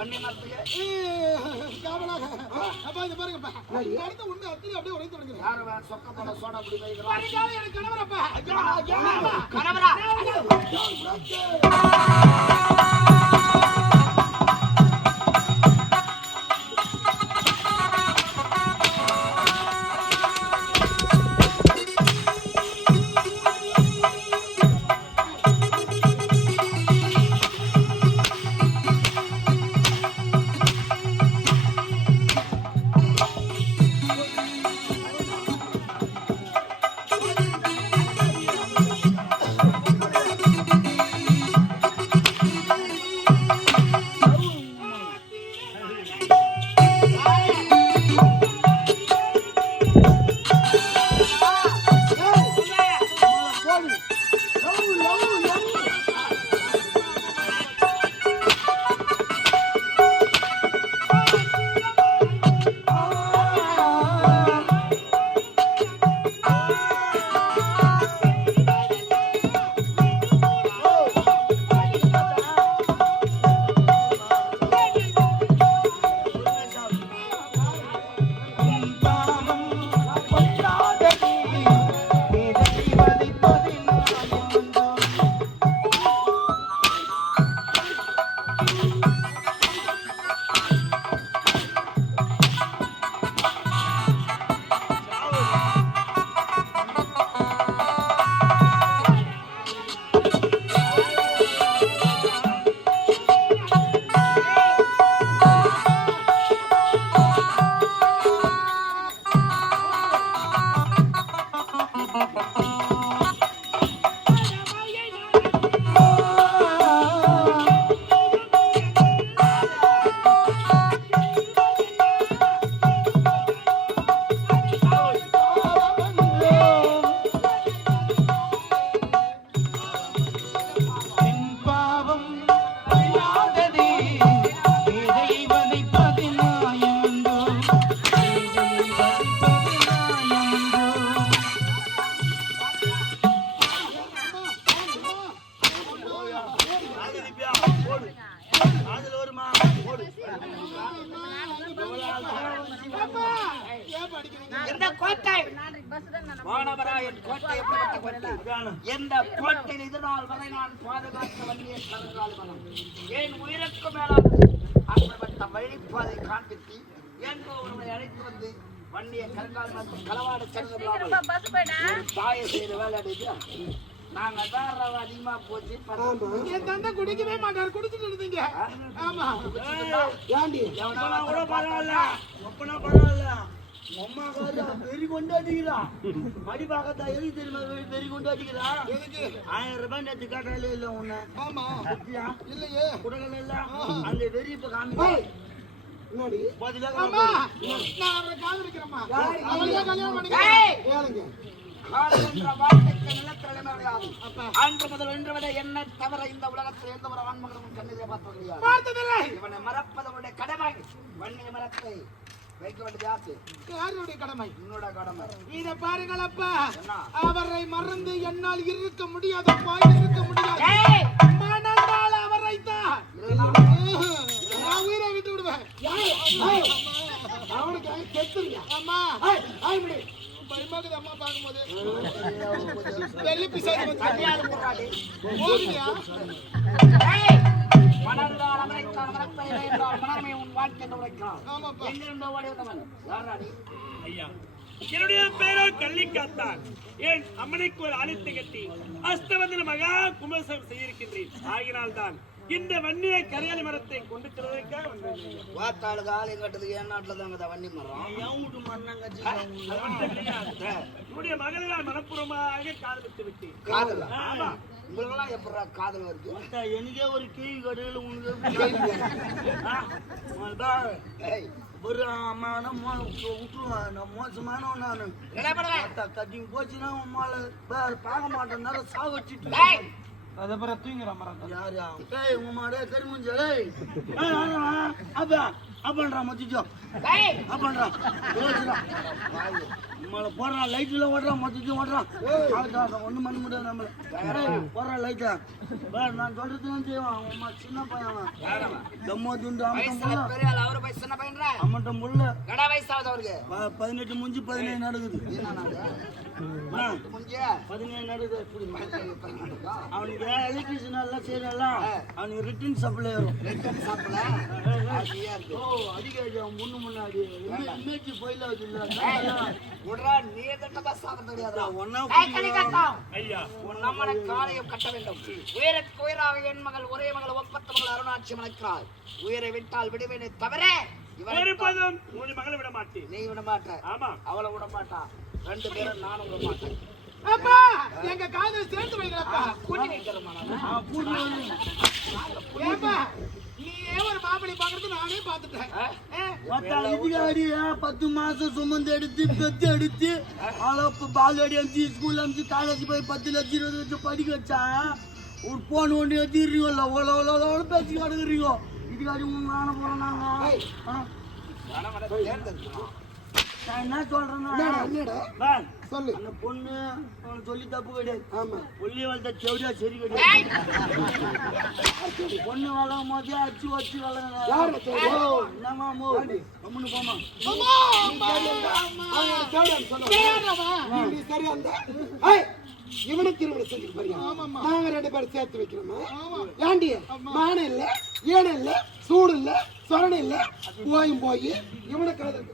வன்னி மரத்துக்கு காவலாக அப்பா இது பாருங்கப்பா அடுத்த உண்மை அத்தனை அப்படியே உடைத்து விடுங்க யார சொக்க போட சோடா அப்படி வைக்கிறான் எனக்கு கணவரப்பா கணவரா எந்த கோட்டையில் இதனால் வரை நான் பாதுகாக்க வண்டிய என் உயிருக்கு மேலாக அப்படிப்பட்ட வழிபாதை காண்பித்து எங்கோ ஒருவரை அழைத்து வந்து வண்டிய கருங்கால் மற்றும் களவாட சென்று தாயை செய்த வேலை நாங்க வேற அதிகமா போச்சு என் தந்தை குடிக்கவே மாட்டார் குடிச்சுட்டு இருந்தீங்க ஆமா கூட பரவாயில்ல ஒப்பனா பரவாயில்ல அம்மா வெறி கொண்டு அடிக்கிறான் மடி பாக்கத்தா எதுக்கு தெரியுமா வெறி கொண்டு அடிக்கிறான் 1000 ரூபாய் நேற்று காட்டாலே இல்ல உன்ன ஆமா இல்லையே குடகள் இல்ல அந்த வெறி இப்ப காமிக்க அன்று முதல் இன்று வரை என்ன தவிர இந்த உலகத்தில் எந்த ஒரு ஆண்மகனும் கண்ணிலே பார்த்ததில்லை. இவனை மறப்பதனுடைய கடமை. வன்னிய மரத்தை வைக்க வேண்டியது யாருடைய கடமை? என்னோட கடமை. இதை பாருங்கள் அப்பா, அவரை மறந்து என்னால் இருக்க முடியாதப்பா, இருக்க முடியாது. மனதால் அவரை தான் உயிரை விட்டு விடுவேன். அவனுக்கு செத்துருங்க. அம்மா பயமாக்குது அம்மா பார்க்கும்போது. வெள்ளி பிசாசு போடுறியா? மனதால் அவரை தான் மறப்பதில்லை என்றால் மனமே உன் வாழ்க்கை என்று உரைக்கிறான். எங்கிருந்தோ ஓடி வந்தவன் யாராடி? ஐயா, என்னுடைய பெயரோ கள்ளிக்காத்தான். என் அம்மனைக்கு ஒரு அழைத்து கட்டி அஷ்டவந்தன மகா கும்பசம் செய்திருக்கின்றேன். ஆகினால் தான் இந்த வன்னிய கரையாளி மரத்தை கொண்டு செல்வதற்காக வந்தேன். வாத்தாளுக்கு ஆலை கட்டுறதுக்கு என் நாட்டுல தாங்க வன்னி மரம். என்னுடைய மகளால் மனப்பூர்வமாக காதலித்து விட்டேன். காதல்? உங்களுக்கெல்லாம் எப்படா காதல் வருது? எனக்கே ஒரு கேள்வி கடையில் உங்களுக்கு ஒரு விட்டுருவேன். நான் மோசமானவன். நான் கட்டி போச்சுன்னா உமால பார்க்க மாட்டேன். சாவு வச்சுட்டு அதுக்கப்புறம் தூங்குற மரம் யாரு உங்க மாடே கருமுஞ்சே அப்பா அப்பன்றா மொத்திச்சோ டேய் அப்பன்றா நம்மள போடுறான் லைட்ல ஓடுறான் மொத்திச்சு ஓடுறான் ஒண்ணும் பண்ண முடியாது நம்மள போடுறான் லைட்டா நான் சொல்றதுன்னு செய்வான் அவன் அம்மா சின்ன பையன் அவன் தம்மோ துண்டு வயசுல பெரிய ஆள் அவரு போய் சின்ன பையன்றா அம்மட்ட முள்ள கடை வயசாவது அவருக்கு 18 முடிஞ்சு 17 நடக்குது முஞ்சியா 17 நடக்குது அவனுக்கு எலக்ட்ரிஷியன் எல்லாம் செய்யறல அவனுக்கு ரிட்டன் சப்ளை வரும் ரெண்டு சாப்பிடல அதிகா இருக்கு அதிகாரி அவன் முன்னாடி இமேஜ் போயில இல்ல உடனே நீ எதட்டமா சாப்பிட தெரியாதா ஒன்னா ஐயா உன் நம்மனை காலையும் கட்ட வேண்டும் உயிருக்கு உயிராக என் மகள் ஒரே மகள் ஒப்பத்த மகள் அருணாட்சி மலைக்கிறாள் உயிரை விட்டால் விடுவேனே தவிர ஒருபோதும் உன் மகளை விட மாட்டேன் நீ விட மாட்ட ஆமா அவளை விட மாட்டா 2 பேரும் நானும் விட மாட்டேன் அப்பா எங்க காதல சேர்த்து வைக்கிறப்பா கூட்டி வைக்கிறோமா ஏப்பா நீ ஒரு மாப்பிளை பாக்குறது நானே பாத்துட்டேன் அதிகாரி 10 மாசம் சுமந்து எடுத்து பெத்து எடுத்து பால் அடி அனுப்பிச்சு ஸ்கூல்ல அனுப்பிச்சு காலேஜ் போய் 10 லட்சம் 20 லட்சம் படிக்க வச்சா ஒரு போன் ஒன்று ஏற்றிடுறீங்களா அவ்வளோ பேசி கிடக்குறீங்க இதுக்காடி நானே போறேன் நான் என்ன சொல்றேன்னா சொல்லு அந்த பொண்ணு அவனுக்கு சொல்லி தப்பு கிடையாது ஆமா புள்ளிய வளர்த்த செவடியா சரி கிடையாது பொண்ணு வளரும் போதே அச்சு வச்சு வளருங்க என்னமா அம்மனு போமா இவனை திருமணம் செஞ்சு பாருங்க நாங்க 2 பேரும் சேர்த்து வைக்கிறோமா ஏண்டி மானம் இல்ல ஏனம் இல்ல சூடு இல்ல சொரணை இல்ல போயும் போய் இவனை காதல்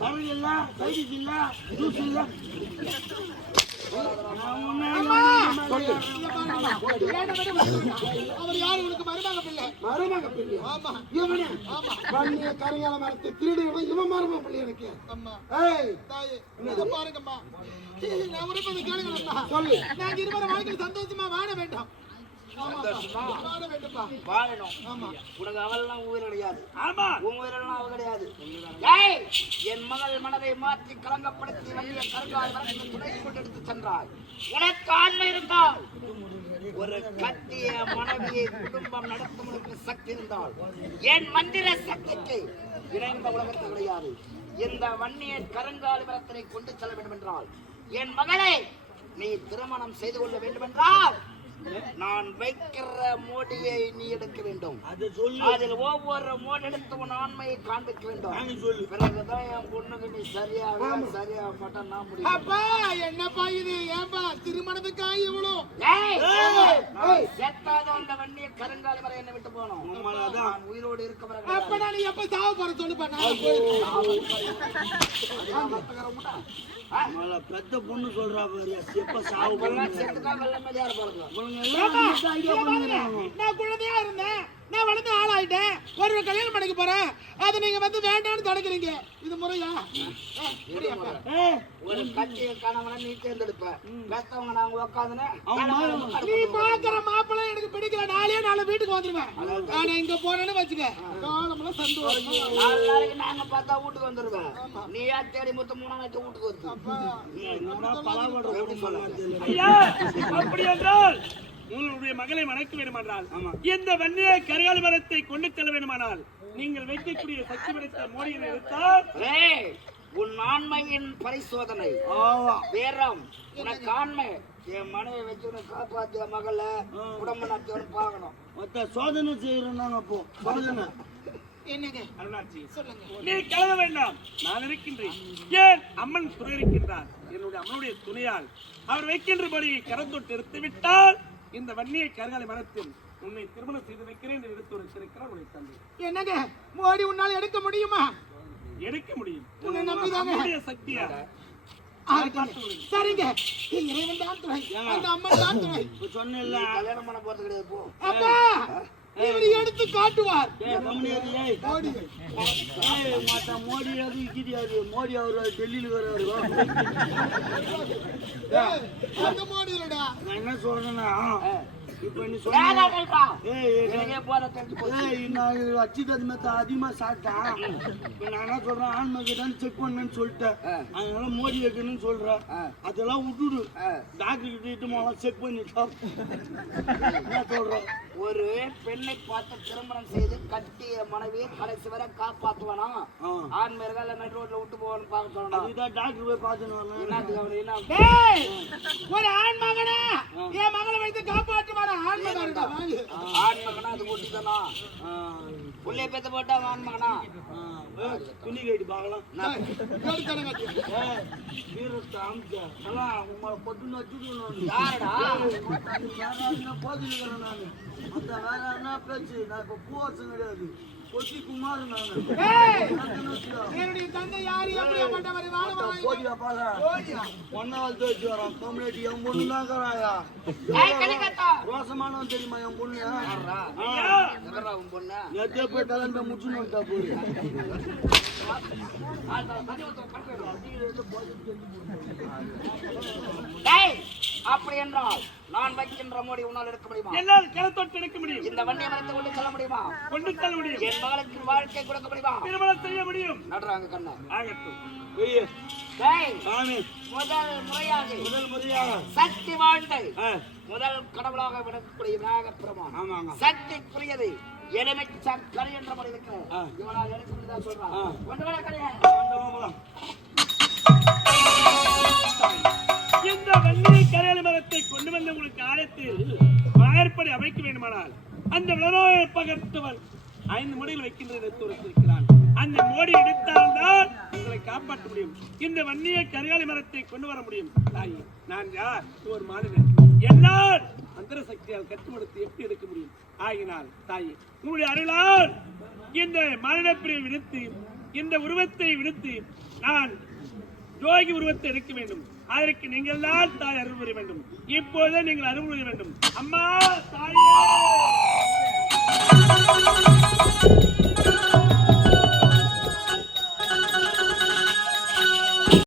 தமிழ் இல்ல சைடிஸ் இல்ல ஜூஸ் இல்ல அவர் யாரு உனக்கு மருமக பிள்ளை ஆமா இவனே ஆமா வண்டிய கரையால மரத்தை திருடுவன் இவன் மருமக பிள்ளை எனக்கு அம்மா ஏய் தாயே இத பாருங்கம்மா நான் ஒரு பக்கம் கேளுங்கம்மா சொல்லு நாங்க இருவரும் வாழ்க்கையில சந்தோஷமா வாழ வேண்டும் வாழ வேண்டும்பா வாழணும் ஆமா உனக்கு அவள்லாம் உயிர் கிடையாது ஆமா உன் உயிரெல்லாம் அவ கிடையாது ஏய் என் மகள் மனதை மாற்றி கலங்கப்படுத்தி வண்டிய கருங்கால் வரைக்கும் துணை கொண்டு எடுத்து சென்றாய் உனக்கு ஆண்மை இருந்தால் ஒரு கட்டிய மனைவியை குடும்பம் நடத்துவதற்கு சக்தி இருந்தால் என் மந்திர சக்திக்கு இணைந்த உலகத்தில் கிடையாது இந்த வன்னியை கருங்கால் மரத்தினை கொண்டு செல்ல வேண்டும் என்றால் என் மகளை நீ திருமணம் செய்து கொள்ள வேண்டும் என்றால் நான் வைக்கிற மோடியை நீ எடுக்க வேண்டும் அதில் ஒவ்வொரு மோடி எடுத்து உன் ஆண்மையை காண்பிக்க வேண்டும் பிறகுதான் என் பொண்ணுக்கு நீ சரியாக மாட்டா நான் முடியும் அப்பா என்னப்பா இது ஏன்பா திருமணத்துக்கா இவ்வளோ செத்தாத அந்த வண்டிய கருங்காலி வரை என்ன விட்டு போனோம் நான் உயிரோடு இருக்க அப்ப நான் எப்ப சாவ போற சொல்லுப்பா பெத்த பொண்ணு சொல்றா பாரு எப்ப சாவு செத்துட்டா வெள்ளமேலியா போறது நான் குழந்தையா இருந்தேன் நான் வளர்ந்து ஆளாயிட்டேன் ஒரு கல்யாணம் பண்ணிக்க போறேன் அதை நீங்க வந்து வேண்டாம்னு தடுக்கிறீங்க இது முறையா ஒரு கட்சியை கணவனை நீ தேர்ந்தெடுப்ப பெத்தவங்க நாங்க உட்காந்துன்னு நீ பாக்குற மாப்பிள்ளை எனக்கு பிடிக்கல 4 வீட்டுக்கு வந்துருவேன் ஆனா இங்க போனேன்னு வச்சுக்க காலமெல்லாம் சந்தோஷம் 4 நாளைக்கு நாங்க பார்த்தா வீட்டுக்கு வந்துருவேன் நீயா தேடி மொத்தம் 3 நாளைக்கு வீட்டுக்கு வருது ஐயா அப்படி என்றால் உங்களுடைய மகளை மணக்க வேண்டுமானால் இந்த வன்னிய கரிகால மரத்தை கொண்டு செல்ல வேண்டுமானால் நீங்கள் வைக்கக்கூடிய சக்தி படைத்த மோடியை எடுத்தால் உன் ஆண்மையின் பரிசோதனை வேறம் உனக்கு ஆண்மை என் மனையை வச்சு உனக்கு காப்பாத்திய மகள குடும்ப நடத்தியோன்னு பார்க்கணும் மொத்த சோதனை செய்யறோம் அப்போ சோதனை என்னங்க அருணாச்சி சொல்லுங்க நீ கலங்க வேண்டாம் நான் இருக்கின்றேன் ஏன் அம்மன் துணை இருக்கின்றார் என்னுடைய அம்மனுடைய துணையால் அவர் வைக்கின்றபடி கரந்தொட்டு எடுத்து விட்டால் இந்த வன்னிய கருகாலை மரத்தில் உன்னை திருமணம் செய்து வைக்கிறேன் என்று எடுத்து வைத்திருக்கிறார் உன்னை தந்தை என்னங்க மோடி உன்னால எடுக்க முடியுமா எடுக்க முடியும் உன்னை நம்பிதாங்க உன்னுடைய சக்தியா சரிங்க இறைவன் தான் துணை அந்த அம்மன் தான் துணை சொன்ன கல்யாணம் பண்ண போறது கிடையாது போ அப்பா இவர் எடுத்து காட்டுவார் மோடி மோடி அவரு டெல்லியில வர்றாரு அந்த மோடி இல்லடா நான் என்ன சொல்றேன்னா இப்ப நீ ஏடா சொன்ன கேட்டா ஏய் எனக்கே போற தெரிஞ்சு போச்சு. ஏய் நான் வச்சுட்டு அது மேத்த அதிகமா சாப்பிட்டேன் இப்ப நான் என்ன சொல்றேன் ஆன்மக்கு தான் செக் பண்ணேன்னு சொல்லிட்டேன் அதனால மோதி வைக்கணும்னு சொல்றேன் அதெல்லாம் விட்டுடு டாக்டர் கிட்ட முதல்ல செக் பண்ணிட்டா என்ன சொல்றேன் ஒரு பெண்ணை பார்த்து திருமணம் செய்து கட்டிய மனைவியை கடைசி வரை காப்பாத்துவானா ஆண் மேற்கால நடு ரோட்ல விட்டு போவான்னு பார்க்க சொல்லணும். இதுதான் டாக்டர் போய் பார்த்துன்னு வரணும் என்னத்துக்கு அவரு என்ன டேய், ஒரு ஆண் மகனா என் மகளை வைத்து காப்பாற்றுவானா? ஆண் மகனா ஆண் மகனா அது போட்டுதானா புள்ளைய பேத்த போட்டா ஆண் மகனா துணி கட்டி பார்க்கலாம் கட்டியா வீரத்தை அமுக்க அதான் உங்களை பொட்டு வச்சுக்கணும் யாருடா போதிருக்கிறேன் நான் அந்த வேற என்ன பேச்சு நான் இப்ப பூவாசம் கிடையாது கொச்சி குமார் நான் என்னுடைய தந்தை யாரு எப்படியாப்பட்டவர் வாழ்வாங்க போதியா பாரு ஒன்னாவது வச்சு வரான் கம்யூனிட்டி என் பொண்ணு தான் இருக்கிறாயா ரோசமானவன் தெரியுமா என் பொண்ணு உன் பொண்ணு நேற்றே போய் கலந்து முடிச்சுன்னு வந்துட்டா போய் அப்படி என்றால் நான் வைக்கின்ற மோடி உன்னால் எடுக்க முடியுமா? என்னால் களத்தொட்டு எடுக்க முடியும். இந்த வண்டியை மரத்தை கொண்டு செல்ல முடியுமா? கொண்டு செல்ல முடியும். என் மகளுக்கு வாழ்க்கை கொடுக்க முடியுமா? திருமணம் செய்ய முடியும். நடுறாங்க கண்ணா. ஆகட்டும். முதல் முறையாக சக்தி வாழ்க்கை முதல் கடவுளாக விடக்கூடிய விநாயகப் சக்திக்குரியது எலுமிச்சங்கனி என்ற முறை இருக்கிறது. இவனால் எடுக்க முடியாத சொல்றான். கொண்டு வர கலையா இந்த வன்னிய கரையாளி மரத்தை கொண்டு வந்து உங்களுக்கு ஆழத்தில் வாயற்படி அமைக்க வேண்டுமானால் அந்த விளரோய பகர்த்தவன் 5 மோடியில் வைக்கின்றது எடுத்திருக்கிறான். அந்த மோடி எடுத்தால்தான் உங்களை காப்பாற்ற முடியும். இந்த வன்னிய கரையாளி மரத்தை கொண்டு வர முடியும். தாயே, நான் யார்? ஒரு மாநிலம் எல்லார் மந்திர சக்தியால் கட்டுப்படுத்தி எப்படி எடுக்க முடியும்? ஆகினால் தாயே, உங்களுடைய அருளால் இந்த மாநில பிரிவை விடுத்து இந்த உருவத்தை விடுத்து நான் யோகி உருவத்தை எடுக்க வேண்டும். அதற்கு நீங்கள் தான் தாய் அருள் புரிய வேண்டும். இப்போதே நீங்கள் அருள் புரிய வேண்டும். அம்மா தாயே